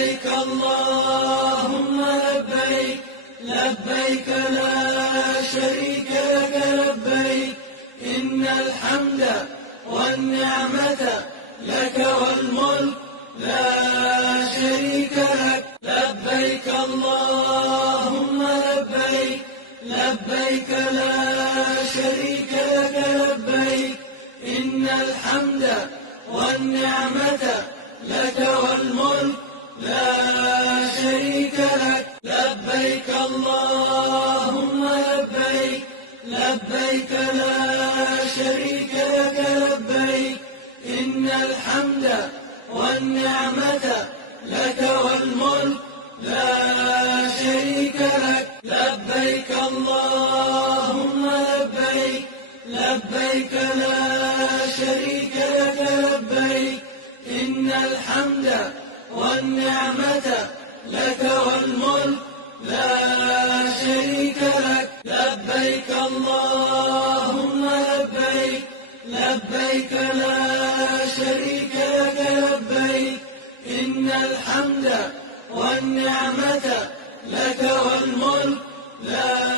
لبيك اللهم لبيك لبيك لا شريك لك لبيك إن الحمد والنعمة لك والملك لا شريك لك لبيك اللهم لبيك لبيك لا شريك لك لبيك إن الحمد والنعمة لك والملك لا شريك لك لبيك اللهم لبيك لبيك لا شريك لك لبيك إن الحمد والنعمة لك والملك لا شريك لك لبيك اللهم لبيك لبيك لا شريك لك لبيك إن الحمد والنعمة لك والملك لا شريك لك لبيك اللهم لبيك لبيك لا شريك لك لبيك إن الحمد والنعمة لك والملك لا